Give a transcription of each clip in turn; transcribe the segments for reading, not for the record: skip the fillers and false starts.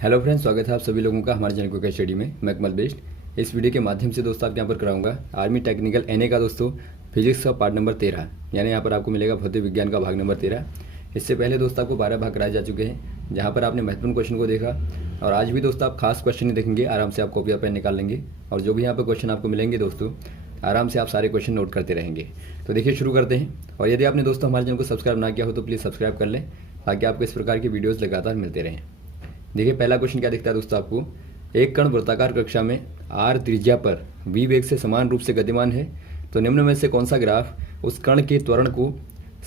Hello friends, स्वागत है आप सभी लोगों का हमारे चैनल क्विक स्टडी में। मैं कमल बेस्ट। इस वीडियो के माध्यम से दोस्तों आपके यहाँ पर कराऊंगा आर्मी टेक्निकल एनए का दोस्तों फिजिक्स का पार्ट नंबर 13, यानी यहाँ पर आपको मिलेगा भौतिक विज्ञान का भाग नंबर 13। इससे पहले दोस्तों आपको 12 भाग कराए जा चुके हैं, जहाँ पर आपने महत्वपूर्ण क्वेश्चन को देखा। और आज भी दोस्तों आप खास क्वेश्चन ही देखेंगे, आराम से आप कॉपी पेन निकाल लेंगे और जो भी यहाँ पर क्वेश्चन आपको मिलेंगे दोस्तों आराम से आप सारे क्वेश्चन नोट करते रहेंगे। तो देखिए शुरू करते हैं। और यदि आपने दोस्तों हमारे चैनल को सब्सक्राइब ना किया हो तो प्लीज़ सब्सक्राइब कर लें, ताकि आपको इस प्रकार की वीडियोज़ लगातार मिलते रहें। देखिए पहला क्वेश्चन क्या दिखता है दोस्तों आपको। एक कण वृत्ताकार कक्षा में r त्रिज्या पर v वेग से समान रूप से गतिमान है, तो निम्न में से कौन सा ग्राफ उस कण के त्वरण को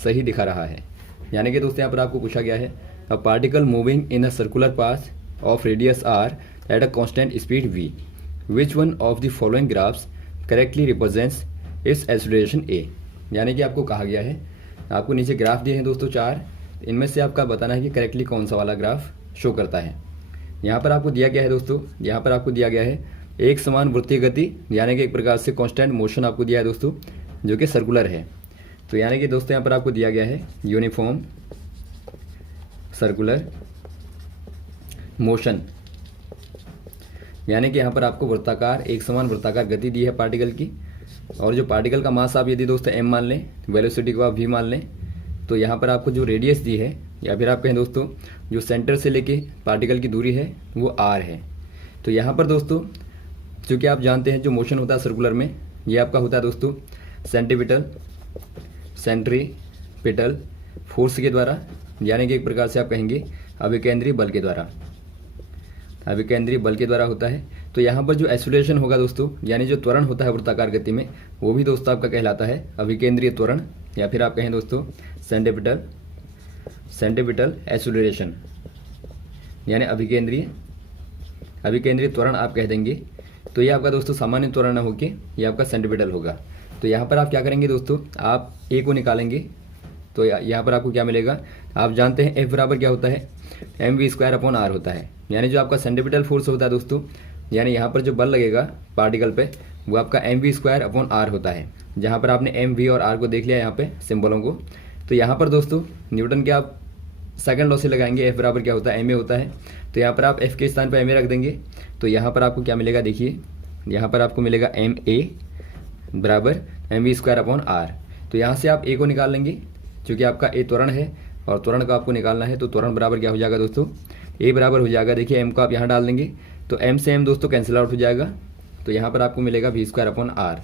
सही दिखा रहा है। यानी कि दोस्तों यहाँ पर आपको पूछा गया है, a particle moving in a circular path of radius r at a constant speed v, which one of the following graphs correctly represents इस एक्सेलरेशन a। यानी कि आपको कहा गया है, आपको नीचे ग्राफ दिए हैं दोस्तों 4, इनमें से आपका बताना है कि करेक्टली कौन सा वाला ग्राफ शो करता है। यहाँ पर आपको दिया गया है दोस्तों, यहाँ पर आपको दिया गया है एक समान वृत्तीय गति, यानी कि एक प्रकार से कांस्टेंट मोशन आपको दिया है दोस्तों, जो कि सर्कुलर है। तो यानी कि दोस्तों यहाँ पर आपको दिया गया है यूनिफॉर्म सर्कुलर मोशन, यानी कि यहाँ पर आपको वृत्ताकार एक समान वृत्ताकार गति दी है पार्टिकल की। और जो पार्टिकल का मास आप यदि दोस्तों m मान लें, वेलोसिटी को आप v मान लें, तो यहाँ पर आपको जो रेडियस दी है, या फिर आप कहें दोस्तों जो सेंटर से लेके पार्टिकल की दूरी है वो r है। तो यहाँ पर दोस्तों चूँकि आप जानते हैं जो मोशन होता है सर्कुलर में, ये आपका होता है दोस्तों सेंट्रीपिटल फोर्स के द्वारा, यानी कि एक प्रकार से आप कहेंगे अभिकेंद्रीय बल के द्वारा, अभिकेंद्रीय बल के द्वारा होता है। तो यहाँ पर जो एक्सेलरेशन होगा दोस्तों, यानी जो त्वरण होता है वृत्ताकार गति में, वो भी दोस्तों आपका कहलाता है अभिकेंद्रीय त्वरण, या फिर आप कहें दोस्तों सेंट्रीपिटल एक्सेलरेशन, यानी अभिकेंद्रीय त्वरण आप कह देंगे। तो ये आपका दोस्तों सामान्य त्वरण न होके ये आपका सेंट्रीपिटल होगा। तो यहाँ पर आप क्या करेंगे दोस्तों, आप ए को निकालेंगे, तो यहाँ पर आपको क्या मिलेगा, आप जानते हैं एफ बराबर क्या होता है, mv²/r होता है। यानी जो आपका सेंट्रीपिटल फोर्स होता है दोस्तों, यानी यहाँ पर जो बल लगेगा पार्टिकल पे, वो आपका mv²/r होता है। जहाँ पर आपने mv और r को देख लिया यहाँ पे सिंबलों को। तो यहाँ पर दोस्तों न्यूटन के आप सेकंड लॉ से लगाएंगे, एफ बराबर क्या होता है, ma होता है। तो यहाँ पर आप एफ के स्थान पर ma रख देंगे, तो यहाँ पर आपको क्या मिलेगा, देखिए यहाँ पर आपको मिलेगा ma बराबर mv²/r। तो यहाँ से आप a को निकाल लेंगे, क्योंकि आपका a त्वरण है और त्वरण का आपको निकालना है। तो त्वरण बराबर क्या हो जाएगा दोस्तों, a बराबर हो जाएगा, देखिए m को आप यहाँ डाल देंगे, तो m से m दोस्तों कैंसिल आउट हो जाएगा। तो यहाँ पर आपको मिलेगा v²/r,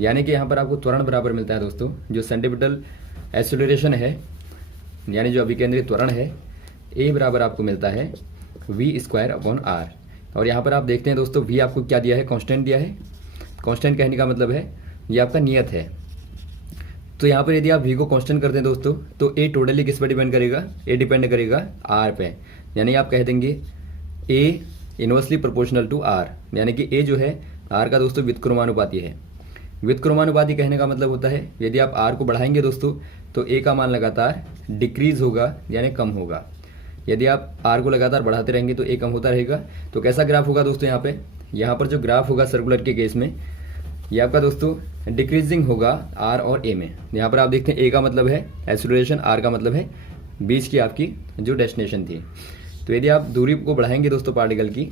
यानी कि यहाँ पर आपको त्वरण बराबर मिलता है दोस्तों, जो सेंट्रीपिटल एक्सेलरेशन है, यानी जो अभिकेंद्रीय त्वरण है, a बराबर आपको मिलता है v²/r। और यहाँ पर आप देखते हैं दोस्तों v आपको क्या दिया है, कांस्टेंट दिया है। कांस्टेंट कहने का मतलब है ये आपका नियत है। तो यहाँ पर यदि आप v को कांस्टेंट करते हैं दोस्तों, तो a टोटली किस पर डिपेंड करेगा, a डिपेंड करेगा r पे। यानी आप कह देंगे a inversely proportional to r, यानी कि a जो है r का दोस्तों व्युत्क्रमानुपाती है। व्युत्क्रमानुपाती कहने का मतलब होता है यदि आप r को बढ़ाएंगे दोस्तों, तो a का मान लगातार डिक्रीज होगा, यानी कम होगा। यदि आप r को लगातार बढ़ाते रहेंगे तो a कम होता रहेगा। तो कैसा ग्राफ होगा दोस्तों, यहाँ पर जो ग्राफ होगा सर्कुलर के केस में, ये आपका दोस्तों डिक्रीजिंग होगा r और a में। यहाँ पर आप देखते हैं a का मतलब है एक्सेलरेशन, r का मतलब है बीच की आपकी जो डेस्टिनेशन थी। तो यदि आप दूरी को बढ़ाएंगे दोस्तों पार्टिकल की,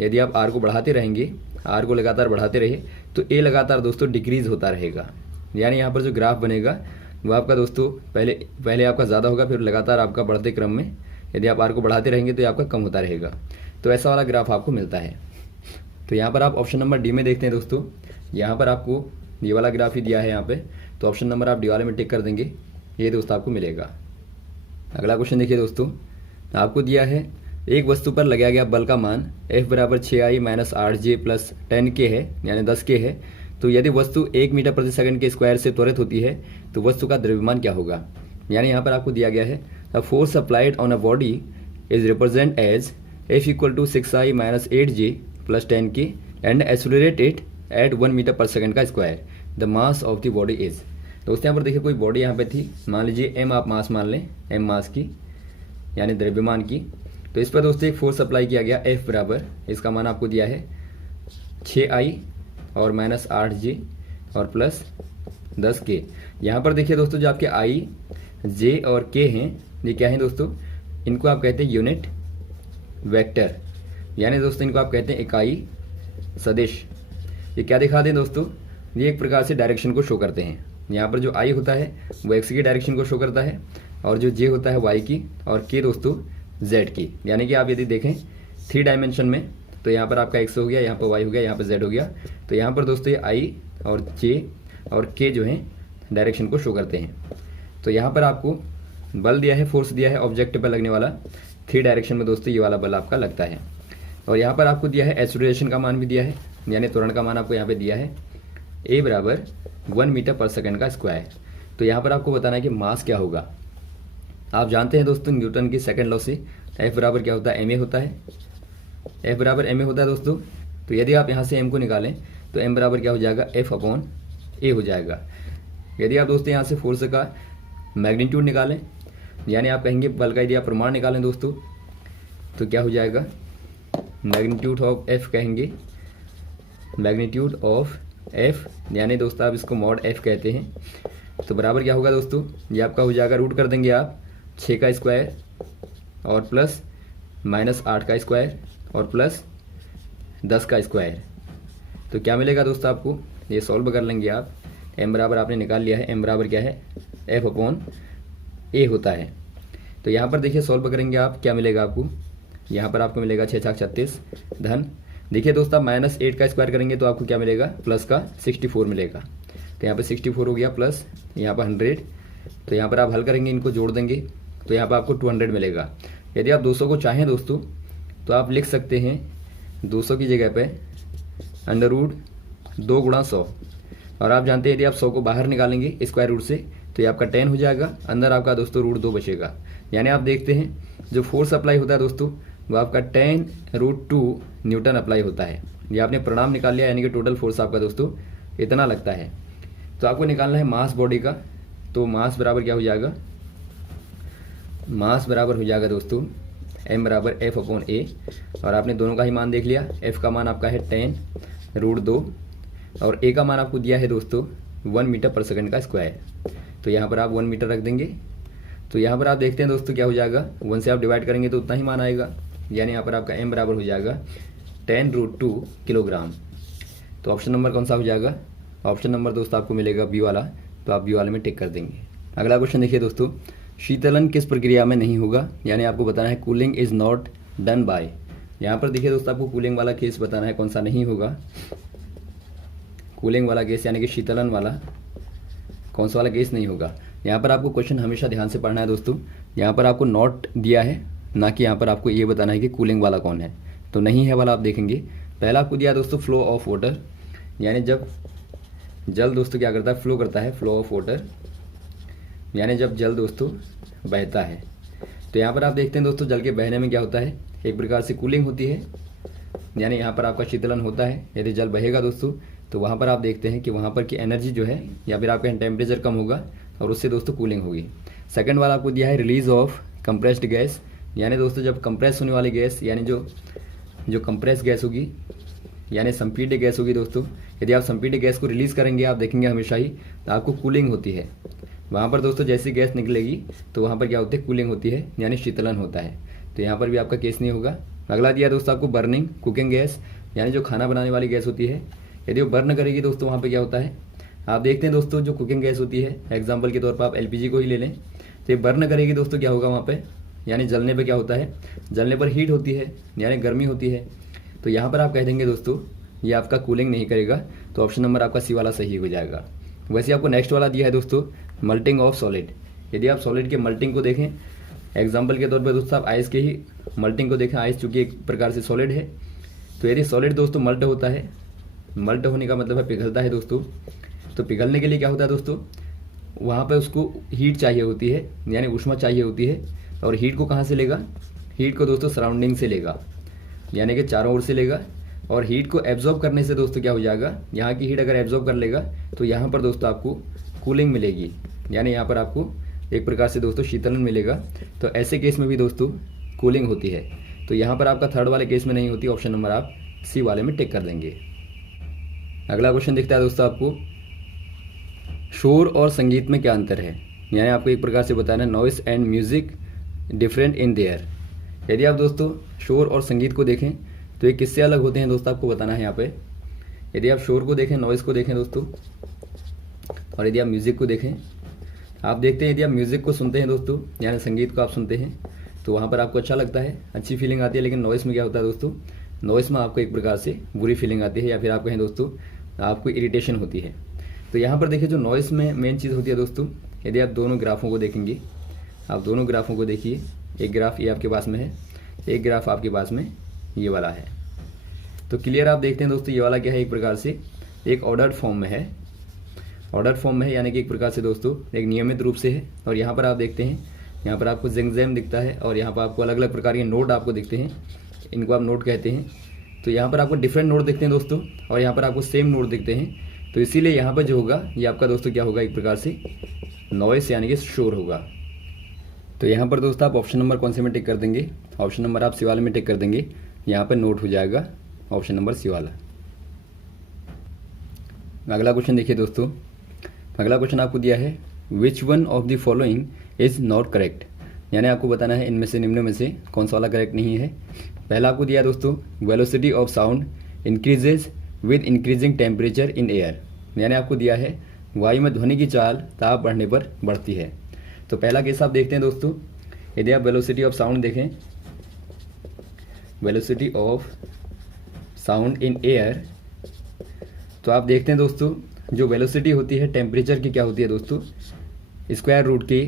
यदि आप r को बढ़ाते रहेंगे, r को लगातार बढ़ाते रहे, तो a लगातार दोस्तों डिक्रीज होता रहेगा। यानी यहाँ पर जो ग्राफ बनेगा वो आपका दोस्तों पहले आपका ज़्यादा होगा, फिर लगातार आपका बढ़ते क्रम में यदि आप r को बढ़ाते रहेंगे तो ये आपका कम होता रहेगा। तो ऐसा वाला ग्राफ आपको मिलता है। तो यहाँ पर आप ऑप्शन नंबर डी में देखते हैं दोस्तों, यहाँ पर आपको ये वाला ग्राफ ही दिया है यहाँ पे, तो ऑप्शन नंबर आप डी वाले में टिक कर देंगे, ये दोस्तों आपको मिलेगा। अगला क्वेश्चन देखिए दोस्तों, आपको दिया है एक वस्तु पर लगाया गया बल का मान F बराबर 6i - 8j + 10k है, यानी 10k है। तो यदि वस्तु 1 मीटर प्रति सेकंड के स्क्वायर से त्वरित होती है तो वस्तु का द्रव्यमान क्या होगा। यानी यहाँ पर आपको दिया गया है, the force applied on a body is represent as F = 6i - 8j + 10k and accelerate it at 1 metre पर सेकंड का square, the mass of the body is. दोस्तों यहाँ पर देखिए कोई बॉडी यहाँ पे थी, मान लीजिए m आप मास मान लें, m मास की यानी द्रव्यमान की। तो इस पर दोस्तों एक फोर्स अप्लाई किया गया F बराबर, इसका मान आपको दिया है 6i और -8j और प्लस 10k। यहाँ पर देखिए दोस्तों जो आपके i, j और k हैं, ये क्या हैं दोस्तों, इनको आप कहते हैं यूनिट वेक्टर, यानी दोस्तों इनको आप कहते हैं इकाई सदिश। ये क्या दिखाते हैं दोस्तों, ये एक प्रकार से डायरेक्शन को शो करते हैं। यहाँ पर जो आई होता है वो एक्स की डायरेक्शन को शो करता है, और जो जे होता है वाई की, और के दोस्तों जेड की। यानी कि आप यदि देखें 3 डायमेंशन में, तो यहाँ पर आपका एक्स हो गया, यहाँ पर वाई हो गया, यहाँ पर जेड हो गया। तो यहाँ पर दोस्तों ये आई और जे और के जो हैं डायरेक्शन को शो करते हैं। तो यहाँ पर आपको बल दिया है, फोर्स दिया है ऑब्जेक्ट पर लगने वाला 3 डायरेक्शन में दोस्तों ये वाला बल आपका लगता है। और यहाँ पर आपको दिया है एक्सीलरेशन का मान भी दिया है, यानी त्वरण का मान आपको यहाँ पे दिया है a बराबर 1 मीटर पर सेकंड का स्क्वायर। तो यहाँ पर आपको बताना है कि मास क्या होगा। आप जानते हैं दोस्तों न्यूटन की सेकंड लॉ से F बराबर क्या होता है, ma होता है। F बराबर ma होता है दोस्तों। तो यदि आप यहाँ से m को निकालें तो m बराबर क्या हो जाएगा, F अपॉन a हो जाएगा। यदि आप दोस्तों यहाँ से फोर्स का मैग्नीट्यूड निकालें, यानी आप कहेंगे बल का यदि आप प्रमाण निकालें दोस्तों, तो क्या हो जाएगा, मैग्नीट्यूड ऑफ F कहेंगे, मैग्नीट्यूड ऑफ F, यानी दोस्तों आप इसको मॉड F कहते हैं। तो बराबर क्या होगा दोस्तों, ये आपका हो जाएगा, रूट कर देंगे आप 6 का स्क्वायर और प्लस -8 का स्क्वायर और प्लस 10 का स्क्वायर। तो क्या मिलेगा दोस्तों आपको, ये सॉल्व कर लेंगे आप। m बराबर आपने निकाल लिया है, m बराबर क्या है, F अपॉन a होता है। तो यहाँ पर देखिए सॉल्व करेंगे आप, क्या मिलेगा आपको, यहाँ पर आपको मिलेगा 6 छाक 36 धन, देखिए दोस्तों आप -8 का स्क्वायर करेंगे तो आपको क्या मिलेगा, प्लस का 64 मिलेगा। तो यहाँ पर 64 हो गया, प्लस यहाँ पर 100। तो यहाँ पर आप हल करेंगे, इनको जोड़ देंगे तो यहाँ पर आपको 200 मिलेगा। यदि आप 200 को चाहें दोस्तों तो आप लिख सकते हैं 200 की जगह पे √2 गुणा 100। और आप जानते हैं यदि आप 100 को बाहर निकालेंगे स्क्वायर रूट से तो ये आपका 10 हो जाएगा, अंदर आपका दोस्तों √2 बचेगा। यानी आप देखते हैं जो फोर्स अप्लाई होता है दोस्तों वो आपका 10√2 न्यूटन अप्लाई होता है। ये आपने परिणाम निकाल लिया, यानी कि टोटल फोर्स आपका दोस्तों इतना लगता है। तो आपको निकालना है मास बॉडी का। तो मास बराबर क्या हो जाएगा, मास बराबर हो जाएगा दोस्तों m बराबर F अपॉन a। और आपने दोनों का ही मान देख लिया, F का मान आपका है 10√2 और a का मान आपको दिया है दोस्तों 1 मीटर पर सेकंड का स्क्वायर। तो यहाँ पर आप 1 मीटर रख देंगे। तो यहाँ पर आप देखते हैं दोस्तों क्या हो जाएगा, 1 से आप डिवाइड करेंगे तो उतना ही मान आएगा, यानी यहाँ पर आपका m बराबर हो जाएगा 10√2 किलोग्राम। तो ऑप्शन नंबर कौन सा हो जाएगा, ऑप्शन नंबर दोस्तों आपको मिलेगा बी वाला। तो आप बी वाले में टिक कर देंगे। अगला क्वेश्चन देखिए दोस्तों, शीतलन किस प्रक्रिया में नहीं होगा, यानी आपको बताना है cooling is not done by. यहाँ पर देखिए दोस्तों आपको कूलिंग वाला केस बताना है कौन सा नहीं होगा। कूलिंग वाला केस यानी कि शीतलन वाला कौन सा वाला केस नहीं होगा। यहाँ पर आपको क्वेश्चन हमेशा ध्यान से पढ़ना है दोस्तों। यहाँ पर आपको नॉट दिया है, ना कि यहाँ पर आपको ये बताना है कि कूलिंग वाला कौन है। तो नहीं है वाला आप देखेंगे। पहला आपको दिया दोस्तों फ्लो ऑफ वाटर, यानी जब जल दोस्तों क्या करता है, फ्लो करता है, फ्लो ऑफ वाटर, यानी जब जल दोस्तों बहता है। तो यहाँ पर आप देखते हैं दोस्तों जल के बहने में क्या होता है, एक प्रकार से कूलिंग होती है, यानी यहाँ पर आपका शीतलन होता है। यदि जल बहेगा दोस्तों तो वहाँ पर आप देखते हैं कि वहाँ पर की एनर्जी जो है या फिर आपका टेम्परेचर कम होगा और उससे दोस्तों कूलिंग होगी। सेकंड वाला आपको दिया है रिलीज ऑफ कंप्रेस्ड गैस, यानी दोस्तों जब कंप्रेस होने वाली गैस, यानी जो कंप्रेस गैस होगी यानी संपीड्य गैस होगी दोस्तों, यदि आप संपीड्य गैस को रिलीज़ करेंगे आप देखेंगे हमेशा ही तो आपको कूलिंग होती है। वहाँ पर दोस्तों जैसी गैस निकलेगी तो वहाँ पर क्या होती है, कूलिंग होती है, यानी शीतलन होता है। तो यहाँ पर भी आपका केस नहीं होगा। अगला दिया दोस्तों आपको बर्निंग कुकिंग गैस, यानी जो खाना बनाने वाली गैस होती है, यदि वो बर्न करेगी दोस्तों वहाँ पर क्या होता है, आप देखते हैं दोस्तों जो कुकिंग गैस होती है, एग्जाम्पल के तौर पर आप LPG को ही ले लें, तो ये बर्न करेगी दोस्तों क्या होगा वहाँ पर, यानी जलने पर क्या होता है, जलने पर हीट होती है, यानी गर्मी होती है। तो यहाँ पर आप कह देंगे दोस्तों ये आपका कूलिंग नहीं करेगा। तो ऑप्शन नंबर आपका सी वाला सही हो जाएगा। वैसे आपको नेक्स्ट वाला दिया है दोस्तों मल्टिंग ऑफ सॉलिड। यदि आप सॉलिड के मल्टिंग को देखें, एग्जाम्पल के तौर पर दोस्तों आप आइस के ही मल्टिंग को देखें, आइस चूँकि एक प्रकार से सॉलिड है। तो यदि सॉलिड दोस्तों मल्ट होता है, मल्ट होने का मतलब है पिघलता है दोस्तों, तो पिघलने के लिए क्या होता है दोस्तों, वहाँ पर उसको हीट चाहिए होती है, यानी ऊष्मा चाहिए होती है। और हीट को कहाँ से लेगा, हीट को दोस्तों सराउंडिंग से लेगा, यानी कि चारों ओर से लेगा। और हीट को एब्जॉर्ब करने से दोस्तों क्या हो जाएगा, यहाँ की हीट अगर एब्जॉर्ब कर लेगा तो यहाँ पर दोस्तों आपको कूलिंग मिलेगी, यानी यहाँ पर आपको एक प्रकार से दोस्तों शीतलन मिलेगा। तो ऐसे केस में भी दोस्तों कूलिंग होती है। तो यहाँ पर आपका थर्ड वाले केस में नहीं होती, ऑप्शन नंबर आप सी वाले में टिक कर देंगे। अगला क्वेश्चन दिखता है दोस्तों आपको शोर और संगीत में क्या अंतर है, यानी आपको एक प्रकार से बताना है noise and music different in their. यदि आप दोस्तों शोर और संगीत को देखें तो ये किससे अलग होते हैं दोस्तों, आपको बताना है यहाँ पे। यदि आप शोर को देखें, नॉइज़ को देखें दोस्तों, और यदि आप म्यूज़िक को देखें, आप देखते हैं यदि आप म्यूज़िक को सुनते हैं दोस्तों, यानी संगीत को आप सुनते हैं तो वहाँ पर आपको अच्छा लगता है, अच्छी फीलिंग आती है। लेकिन नॉइज़ में क्या होता है दोस्तों, नॉइज़ में आपको एक प्रकार से बुरी फीलिंग आती है, या फिर आप कहें दोस्तों आपको इरिटेशन होती है। तो यहाँ पर देखिए जो नॉइज़ में मेन चीज़ होती है दोस्तों, यदि आप दोनों ग्राफों को देखेंगे, आप दोनों ग्राफों को देखिए, एक ग्राफ ये आपके पास में है, एक ग्राफ आपके पास में ये वाला है। तो क्लियर आप देखते हैं दोस्तों, ये वाला क्या है, एक प्रकार से एक ऑर्डर्ड फॉर्म में है, ऑर्डर फॉर्म में है, यानी कि एक प्रकार से दोस्तों एक नियमित रूप से है। और यहाँ पर आप देखते हैं, यहाँ पर आपको जिंगजैम दिखता है, और यहाँ पर आपको अलग अलग प्रकार के नोड आपको दिखते हैं, इनको आप नोड कहते हैं। तो यहाँ पर आपको डिफरेंट नोड दिखते हैं दोस्तों, और यहाँ पर आपको सेम नोड दिखते हैं। तो इसीलिए यहाँ पर जो होगा ये आपका दोस्तों क्या होगा, एक प्रकार से नॉइस यानी कि शोर होगा। तो यहाँ पर दोस्तों आप ऑप्शन नंबर कौन से में टिक कर देंगे, ऑप्शन नंबर आप सी वाले में टिक कर देंगे, यहाँ पर नोट हो जाएगा ऑप्शन नंबर सी वाला। अगला क्वेश्चन देखिए दोस्तों, अगला क्वेश्चन आपको दिया है which one of the following is not correct, यानी आपको बताना है इनमें से निम्न में से कौन सा वाला करेक्ट नहीं है। पहला आपको दिया है दोस्तों velocity of sound increases with increasing temperature in air, यानी आपको दिया है वायु में ध्वनि की चाल ताप बढ़ने पर बढ़ती है। तो पहला केस आप देखते हैं दोस्तों, यदि आप वेलोसिटी ऑफ साउंड देखें, velocity of sound in air, तो आप देखते हैं दोस्तों जो वेलोसिटी होती है टेम्परेचर की क्या होती है दोस्तों, स्क्वायर रूट के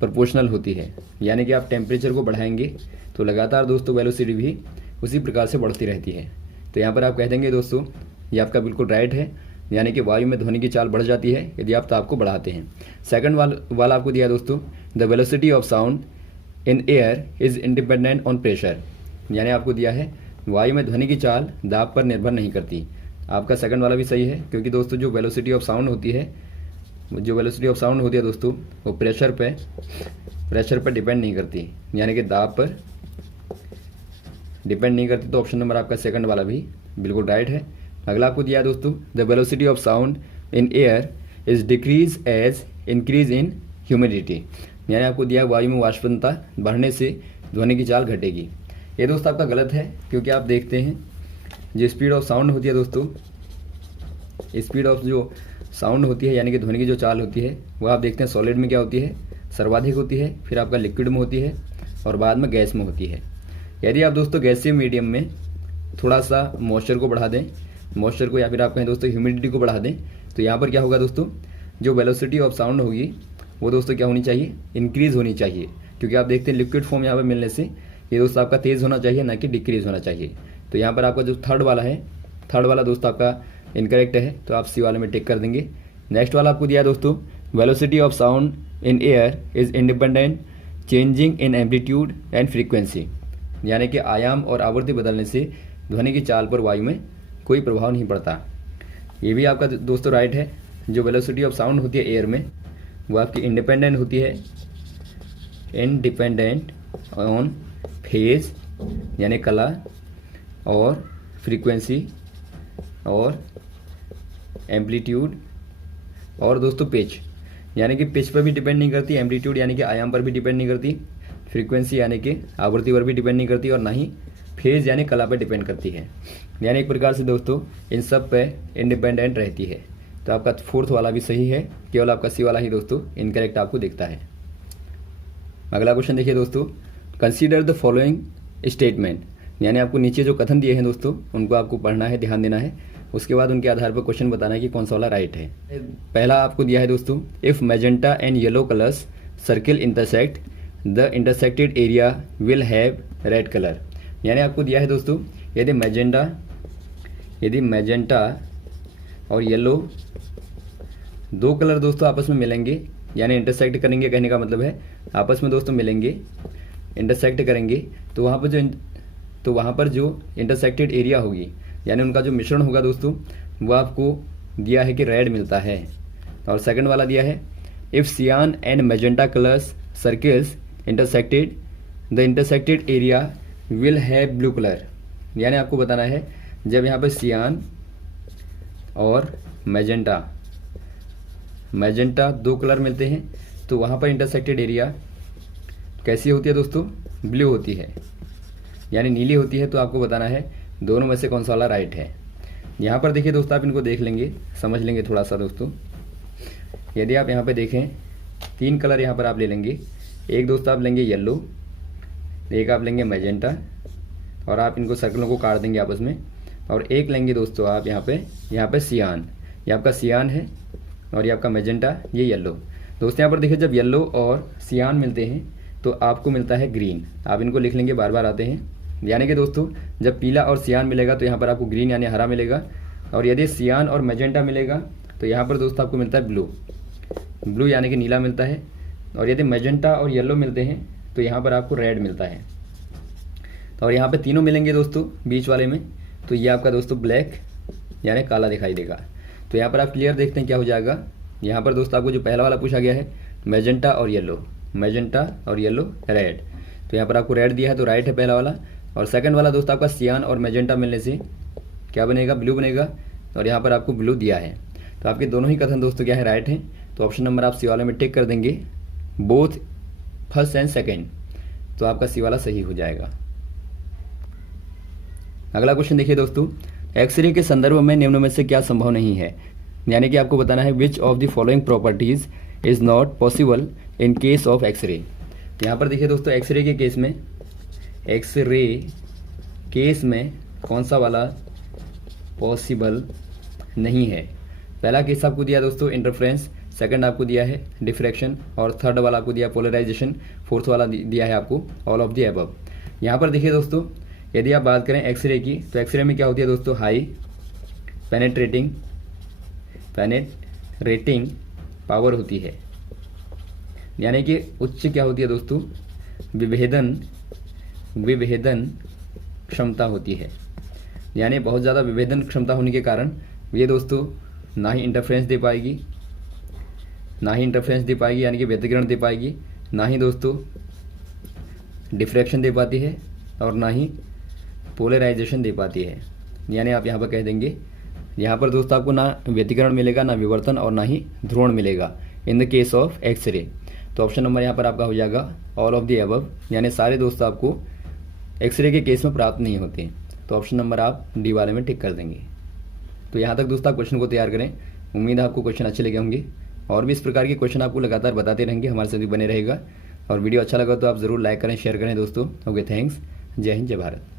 प्रोपोर्शनल होती है। यानी कि आप टेम्परेचर को बढ़ाएंगे तो लगातार दोस्तों वेलोसिटी भी उसी प्रकार से बढ़ती रहती है। तो यहाँ पर आप कह देंगे दोस्तों ये आपका बिल्कुल राइट है, यानी कि वायु में ध्वनि की चाल बढ़ जाती है यदि आप ताप को बढ़ाते हैं। सेकंड वाला आपको दिया दोस्तों the velocity of sound in air is independent on pressure, यानी आपको दिया है वायु में ध्वनि की चाल दाब पर निर्भर नहीं करती। आपका सेकंड वाला भी सही है, क्योंकि दोस्तों जो वेलोसिटी ऑफ साउंड होती है, जो वेलोसिटी ऑफ साउंड होती है दोस्तों वो प्रेशर पर डिपेंड नहीं करती, यानी कि दाब पर डिपेंड नहीं करती। तो ऑप्शन नंबर आपका सेकंड वाला भी बिल्कुल राइट है। अगला आपको दिया है दोस्तों the velocity of sound in air is decrease as increase in humidity, यानी आपको दिया वायु में वाष्पता बढ़ने से ध्वनि की चाल घटेगी। ये दोस्तों आपका गलत है, क्योंकि आप देखते हैं जो स्पीड ऑफ साउंड होती है दोस्तों, स्पीड ऑफ जो साउंड होती है यानी कि ध्वनि की जो चाल होती है वो आप देखते हैं सॉलिड में क्या होती है, सर्वाधिक होती है, फिर आपका लिक्विड में होती है, और बाद में गैस में होती है। यदि आप दोस्तों गैसीय मीडियम में थोड़ा सा मॉइस्चर को बढ़ा दें, मॉइस्चर को, या फिर आप कहें दोस्तों ह्यूमिडिटी को बढ़ा दें, तो यहाँ पर क्या होगा दोस्तों, जो वेलोसिटी ऑफ साउंड होगी वो दोस्तों क्या होनी चाहिए, इंक्रीज होनी चाहिए। क्योंकि आप देखते हैं लिक्विड फॉर्म यहाँ पर मिलने से ये दोस्तों आपका तेज़ होना चाहिए, ना कि डिक्रीज होना चाहिए। तो यहाँ पर आपका जो थर्ड वाला दोस्तों आपका इनकरेक्ट है, तो आप सी वाले में टिक कर देंगे। नेक्स्ट वाला आपको दिया दोस्तों velocity of sound in air is independent changing in amplitude and frequency, यानी कि आयाम और आवृत्ति बदलने से ध्वनि की चाल पर वायु में कोई प्रभाव नहीं पड़ता। ये भी आपका दोस्तों राइट है। जो वेलोसिटी ऑफ साउंड होती है एयर में वो आपकी इंडिपेंडेंट होती है, इंडिपेंडेंट ऑन फेज यानी कला और फ्रीक्वेंसी और एम्पलीट्यूड और दोस्तों पिच, यानी कि पिच पर भी डिपेंड नहीं करती, एम्पलीट्यूड यानी कि आयाम पर भी डिपेंड नहीं करती, फ्रीक्वेंसी यानी कि आवृत्ति पर भी डिपेंड नहीं करती, और ना ही फेज यानी कला पर डिपेंड करती है। यानी एक प्रकार से दोस्तों इन सब पे इंडिपेंडेंट रहती है। तो आपका फोर्थ वाला भी सही है, केवल आपका सी वाला ही दोस्तों इनकरेक्ट आपको दिखता है। अगला क्वेश्चन देखिए दोस्तों, कंसीडर द फॉलोइंग स्टेटमेंट, यानी आपको नीचे जो कथन दिए हैं दोस्तों उनको आपको पढ़ना है, ध्यान देना है, उसके बाद उनके आधार पर क्वेश्चन बताना है कि कौन सा वाला राइट है। पहला आपको दिया है दोस्तों if magenta and yellow colours circle intersect the intersected area will have read colour, यानी आपको दिया है दोस्तों यदि मैजेंटा और येलो दो कलर दोस्तों आपस में मिलेंगे, यानी इंटरसेक्ट करेंगे, कहने का मतलब है आपस में दोस्तों मिलेंगे, इंटरसेक्ट करेंगे, तो वहाँ पर जो इंटरसेक्टेड एरिया होगी यानी उनका जो मिश्रण होगा दोस्तों वो आपको दिया है कि रेड मिलता है। और सेकंड वाला दिया है इफ सियान and magenta colours circles intersected the intersected area will have blue colour, यानी आपको बताना है जब यहाँ पर सियान और मैजेंटा दो कलर मिलते हैं तो वहाँ पर इंटरसेक्टेड एरिया कैसी होती है दोस्तों, ब्लू होती है। यानी नीली होती है, तो आपको बताना है दोनों में से कौन सा वाला राइट है। यहाँ पर देखिए दोस्तों, आप इनको देख लेंगे, समझ लेंगे थोड़ा सा दोस्तों। यदि आप यहाँ पे देखें 3 कलर यहाँ पर आप ले लेंगे। एक दोस्तों आप लेंगे येलो, एक आप लेंगे मैजेंटा, और आप इनको सर्कलों को काट देंगे आपस में। और एक लेंगे दोस्तों आप यहाँ पे सियान, ये आपका सियान है, और ये आपका मैजेंटा, ये येलो। दोस्तों यहाँ पर देखिए, जब येलो और सियान मिलते हैं तो आपको मिलता है ग्रीन। आप इनको लिख लेंगे, बार बार आते हैं। यानी कि दोस्तों जब पीला और सियान मिलेगा तो यहाँ पर आपको ग्रीन यानी हरा मिलेगा, और यदि सियान और मैजेंटा मिलेगा तो यहाँ पर दोस्तों आपको मिलता है ब्लू यानी कि नीला मिलता है। और यदि मैजेंटा और येलो मिलते हैं तो यहाँ पर आपको रेड मिलता है। और यहाँ पे तीनों मिलेंगे दोस्तों बीच वाले में, तो ये आपका दोस्तों ब्लैक यानी काला दिखाई देगा। तो यहाँ पर आप क्लियर देखते हैं क्या हो जाएगा। यहाँ पर दोस्तों आपको जो पहला वाला पूछा गया है मैजेंटा और येलो, मैजेंटा और येलो रेड, तो यहाँ पर आपको रेड दिया है तो राइट है पहला वाला। और सेकंड वाला दोस्तों आपका सियान और मैजेंटा मिलने से क्या बनेगा, ब्लू बनेगा, और यहाँ पर आपको ब्लू दिया है। तो आपके दोनों ही कथन दोस्तों क्या है, राइट हैं। तो ऑप्शन नंबर आप सी वाले में टिक कर देंगे, बोथ फर्स्ट एंड सेकेंड, तो आपका सी वाला सही हो जाएगा। अगला क्वेश्चन देखिए दोस्तों, एक्सरे के संदर्भ में निम्न में से क्या संभव नहीं है। यानी कि आपको बताना है which of the following properties is not possible in case of X-ray. यहाँ पर देखिए दोस्तों, एक्सरे के केस में, एक्सरे केस में कौन सा वाला पॉसिबल नहीं है। पहला केस आपको दिया दोस्तों इंटरफ्रेंस, सेकंड आपको दिया है डिफ्रैक्शन, और थर्ड वाला आपको दिया पोलराइजेशन, फोर्थ वाला दिया है आपको ऑल ऑफ द अबव। यहाँ पर देखिए दोस्तों, यदि आप बात करें एक्सरे की, तो एक्सरे में क्या होती है दोस्तों, हाई पेनेट्रेटिंग पावर होती है, यानी कि उच्च क्या होती है दोस्तों, विभेदन क्षमता होती है। यानी बहुत ज़्यादा विभेदन क्षमता होने के कारण ये दोस्तों ना ही इंटरफ्रेंस दे पाएगी, यानी कि व्यतिकरण दे पाएगी, ना ही दोस्तों डिफ्रैक्शन दे पाती है, और ना ही पोलराइजेशन दे पाती है। यानी आप यहाँ पर कह देंगे, यहाँ पर दोस्तों आपको ना व्यतिकरण मिलेगा, ना विवर्तन, और ना ही ध्रुवण मिलेगा in the case of X-ray. तो ऑप्शन नंबर यहाँ पर आपका हो जाएगा ऑल ऑफ द अबव, यानी सारे दोस्तों आपको एक्सरे के केस में प्राप्त नहीं होते हैं। तो ऑप्शन नंबर आप डी वाले में टिक कर देंगे। तो यहाँ तक दोस्तों आप क्वेश्चन को तैयार करें। उम्मीद है आपको क्वेश्चन अच्छे लगे होंगे, और भी इस प्रकार के क्वेश्चन आपको लगातार बताते रहेंगे, हमारे साथ भी बने रहेगा। और वीडियो अच्छा लगा तो आप ज़रूर लाइक करें, शेयर करें दोस्तों। Okay, thanks. जय हिंद, जय भारत।